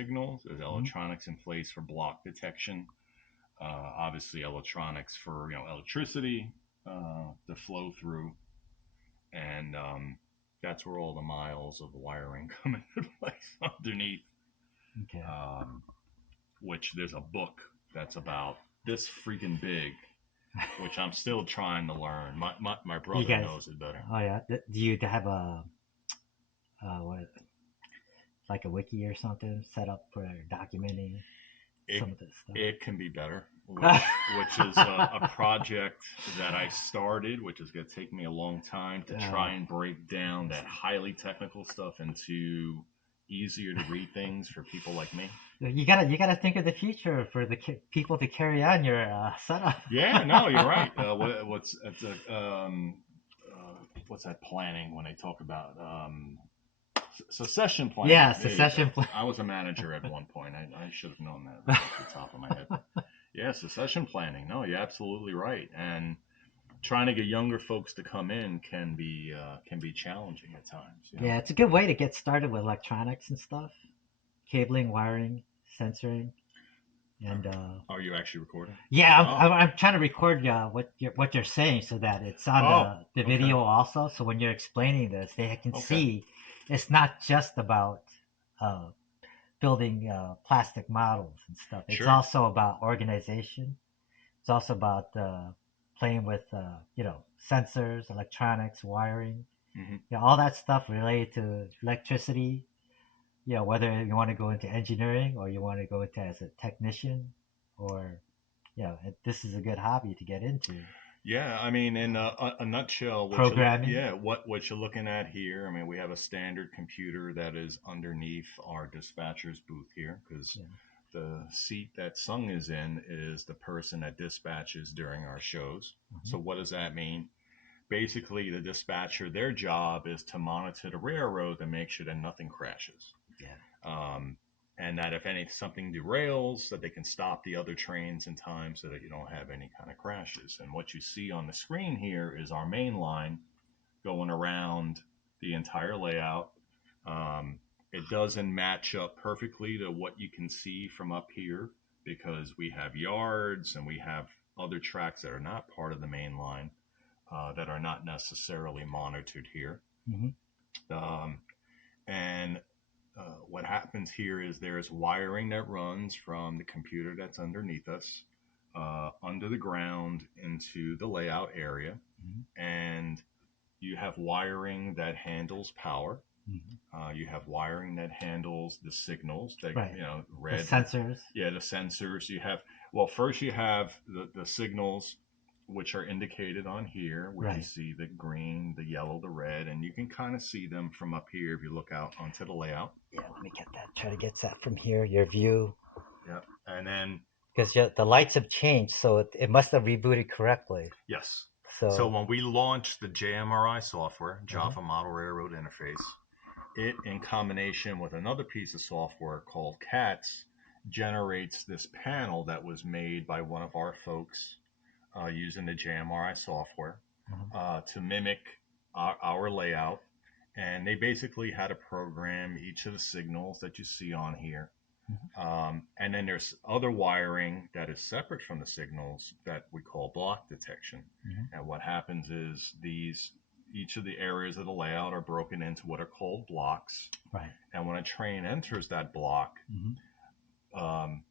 signals. There's Mhm. electronics in place for block detection. Obviously, electronics for electricity to flow through, and that's where all the miles of the wiring come into place underneath. Okay. Um, which there's a book that's about this freaking big, which I'm still trying to learn. My You brother guys, knows it better. oh yeah, do you have a what, like a wiki or something set up for documenting It some of this it can be better, stuff? which is a project that I started, which is going to take me a long time to try and break down that highly technical stuff into easier to read things for people like me. You gotta think of the future for the people to carry on your setup. Yeah, no, you're right. What's that planning when they talk about succession planning? Yeah, There you secession go. plan. I was a manager at one point. I should have known that right off the top of my head. Yeah, succession planning. No, you're absolutely right. And trying to get younger folks to come in can be challenging at times. You know. Yeah, it's a good way to get started with electronics and stuff, cabling, wiring, sensoring, and Are you actually recording? yeah, I'm, Oh, I'm, I'm trying to record what you're saying so that it's on oh, the okay, video also. So when you're explaining this, they can okay, see it's not just about uh, building plastic models and stuff. It's sure. also about organization. It's also about playing with sensors, electronics, wiring, Hmm. all that stuff related to electricity. Whether you want to go into engineering or you want to go into as a technician, or this is a good hobby to get into. Yeah, I mean, in a nutshell, Programming. yeah, what you're looking at here. I mean, we have a standard computer that is underneath our dispatcher's booth here, because Yeah. the seat that Sung is in is the person that dispatches during our shows. Mhm. So what does that mean? Basically, the dispatcher, their job is to monitor the railroad to make sure that nothing crashes. Yeah. Um, and that if something derails, that they can stop the other trains in time so that you don't have any kind of crashes. And what you see on the screen here is our main line going around the entire layout. Um, it doesn't match up perfectly to what you can see from up here because we have yards and we have other tracks that are not part of the main line that are not necessarily monitored here. Hmm. Um, and what happens here is there's wiring that runs from the computer that's underneath us under the ground into the layout area, Hmm. and you have wiring that handles power. Hmm. You have wiring that handles the signals that Right. The red, sensors. yeah, the sensors. You have well, first you have the signals which are indicated on here, which you Right. see the green, the yellow, the red, and you can kind of see them from up here if you look out onto the layout. Yeah. Let me get that. Try to get that from here. Your view, Yeah, and then because the lights have changed, so it must have rebooted correctly. yes. So So. when we launched the JMRI software, Uh-huh. Java Model Railroad Interface, it in combination with another piece of software called CATS generates this panel that was made by one of our folks using the JMRI software Uh-huh. to mimic our layout. And they basically had to program each of the signals that you see on here. Mhm. And then there's other wiring that is separate from the signals that we call block detection. Mhm. And what happens is each of the areas of the layout are broken into what are called blocks. Right. And when a train enters that block, Hmm. um,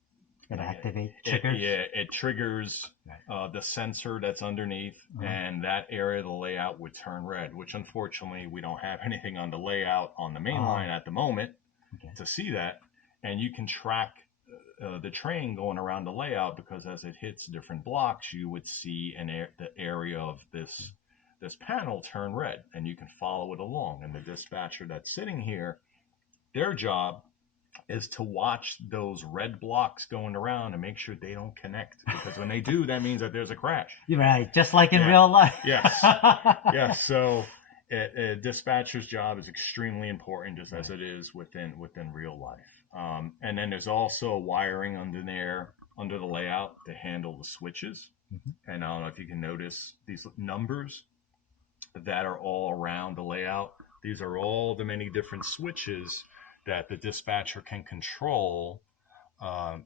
It activate it triggers. yeah, it triggers Right. the sensor that's underneath, Uh-huh. and that area of the layout would turn red. Which unfortunately we don't have anything on the layout on the main Oh. line at the moment Okay. to see that, and you can track the train going around the layout because as it hits different blocks, you would see the area of this panel turn red, and you can follow it along. And the dispatcher that's sitting here, their job is to watch those red blocks going around and make sure they don't connect because when they do, that means that there's a crash. You're right. Just like in Yeah. real life. Yes. Yes. So a dispatcher's job is extremely important, just as Right. it is within real life. And then there's also wiring under there under the layout to handle the switches. Hmm. And I don't know if you can notice these numbers that are all around the layout. These are all the many different switches that the dispatcher can control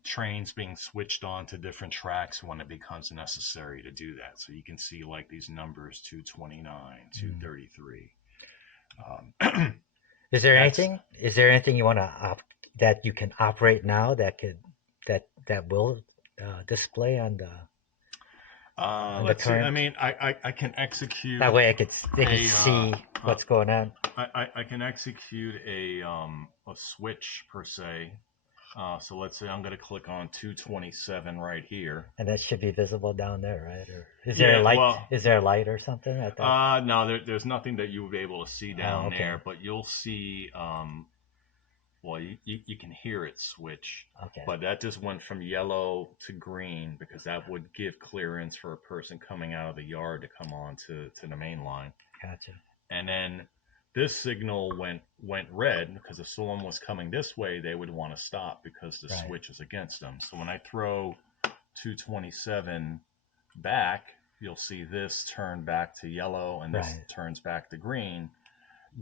trains being switched on to different tracks when it becomes necessary to do that. So you can see like these numbers 229, Mm. 233. Is there That's anything? Is there anything you want to that you can operate now that could that will display on the let's see. I current? mean, I can execute That way, they could a see what's going on, I can execute a switch per se. So let's say I'm going to click on 227 right here. and that should be visible down there, right? Or is there a Yeah, light? well, Is there a light or something at that? no, there's nothing that you will be able to see Oh, down okay, there, but you'll see, well, you can hear it switch, okay, but that just went from yellow to green because that would give clearance for a person coming out of the yard to come on to the main line. gotcha. And then this signal went red because if someone was coming this way, they would want to stop because the Right, switch is against them. So when I throw 227 back, you'll see this turn back to yellow and this right. turns back to green,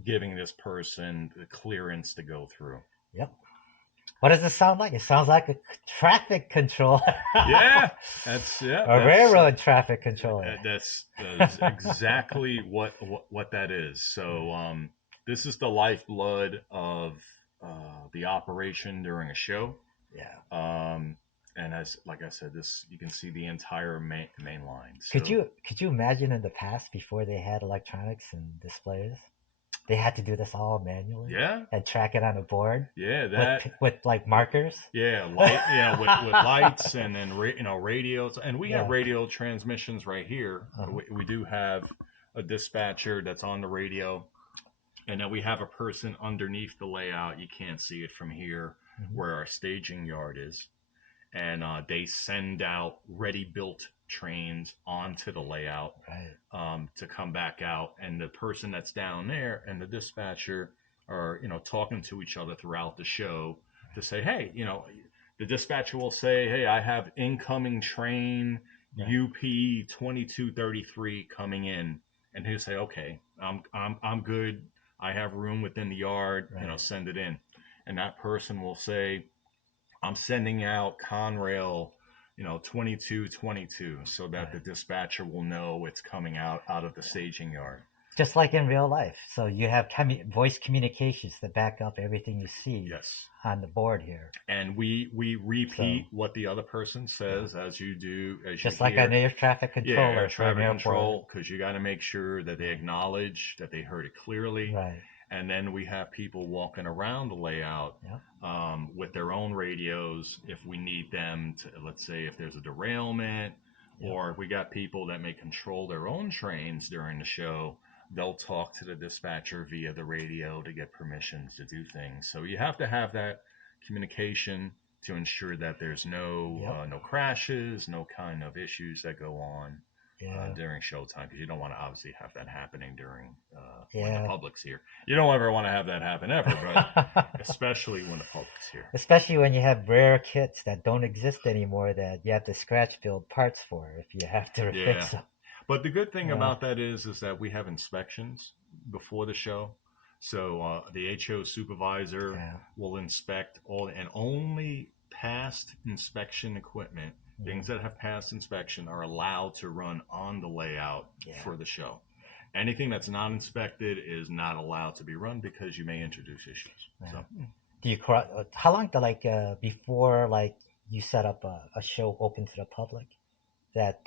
giving this person the clearance to go through. Yep. What does it sound like? It sounds like a traffic control. Yeah, A railroad traffic controller. that's exactly what that is. So this is the lifeblood of the operation during a show. Yeah. Um, and as like I said, this you can see the entire main line. Could So you imagine in the past before they had electronics and displays, they had to do this all manually yeah, and track it on a board yeah, with that with like markers? yeah, light, with lights and then radios, and we have Yeah. radio transmissions right here. Uh-huh. We do have a dispatcher that's on the radio, and then we have a person underneath the layout. You can't see it from here, Hmm. where our staging yard is, and they send out ready-built trains onto the layout Right. to come back out, and the person that's down there and the dispatcher are talking to each other throughout the show to say, hey, the dispatcher will say, hey, I have incoming train Right. UP 2233 coming in, and he'll say, okay, I'm good. I have room within the yard. Right. Send it in, and that person will say, I'm sending out Conrail, 2222, so that the Right. dispatcher will know it's coming out of the staging yard. Just like in real life. So you have voice communications that back up everything you see Yes. on the board here. And we So repeat what the other person yeah, says as you just like an hear. air traffic Yeah, air controller for an traffic airport. control, because you got to make sure that they Right. acknowledge that they heard it clearly. Right. And then we have people walking around the layout Yep. with their own radios if we need them to, let's say, if there's a derailment, Yep. or if we got people that may control their own trains during the show, they'll talk to the dispatcher via the radio to get permissions to do things. So you have to have that communication to ensure that there's Yep. no crashes, no kind of issues that go on Yeah. during showtime, because you don't want to obviously have that happening during when the Yeah. public's here. You don't ever want to have that happen ever, but especially when the public's here. Especially when you have rare kits that don't exist anymore that you have to scratch build parts for if you have to Yeah, fix them. but the good thing Yeah. about that is that we have inspections before the show. So the HO supervisor Yeah. will inspect all and only past inspection equipment, Mhm. things that have passed inspection, are allowed to run on the layout Yeah. for the show. Anything that's not inspected is not allowed to be run because you may introduce issues. Yeah. So Do you how long do before you set up a show open to the public that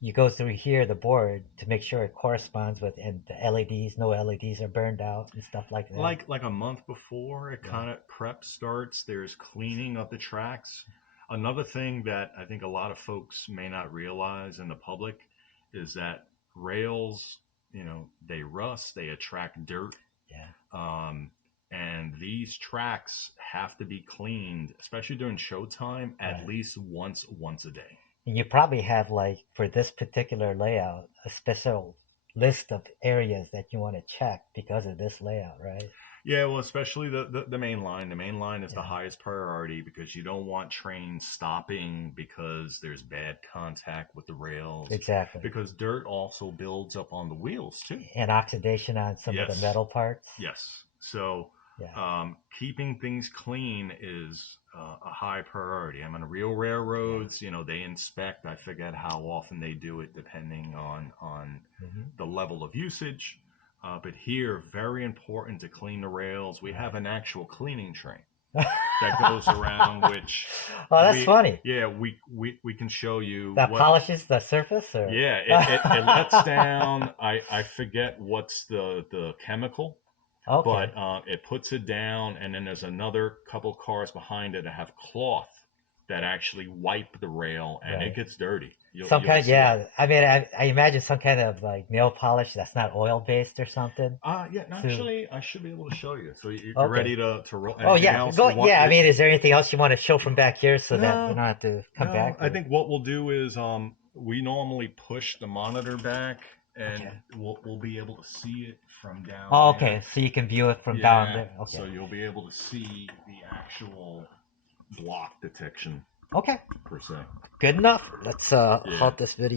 you go through here the board to make sure it corresponds with and the LEDs, no LEDs are burned out and stuff like that. like a month before it Yeah. kind of prep starts, there's cleaning of the tracks. Another thing that I think a lot of folks may not realize in the public is that rails, they rust, they attract dirt, Yeah. um, and these tracks have to be cleaned, especially during showtime, at Right. least once a day. And you probably have for this particular layout a special list of areas that you want to check because of this layout, right? Yeah, well, especially the main line. The main line is the Yeah. highest priority because you don't want trains stopping because there's bad contact with the rails. Exactly. Because dirt also builds up on the wheels too. And oxidation on some of the Yes, metal parts. yes. So Yeah. Keeping things clean is a high priority. I mean, real Yeah. railroads, they inspect. I forget how often they do it, depending on Hmm. the level of usage. But here, very important to clean the rails. We have Right. an actual cleaning train that goes around, which Oh, that's we funny. yeah we can show you That what. polishes the surface, or? Yeah, it lets down. I forget what's the chemical, but Okay. it puts it down, and then there's another couple cars behind it that have cloth that actually wipe the rail, and it Right. gets dirty. Some You'll kind, see it. yeah. I mean, I imagine some kind of like nail polish that's not oil based or something. Yeah, To actually, I should be able to show you. So you're Okay. ready to roll? Oh Anything yeah, else go. you want? Yeah, I mean, is there anything else you want to show from back here so that we No, don't have to come no. back? I Or think what we'll do is we normally push the monitor back, and okay. we'll be able to see it from down Oh, there. okay. So you can view it from down Yeah, there. so Okay. you'll be able to see the actual block detection Okay. per se. Good enough. Let's Yeah. halt this video.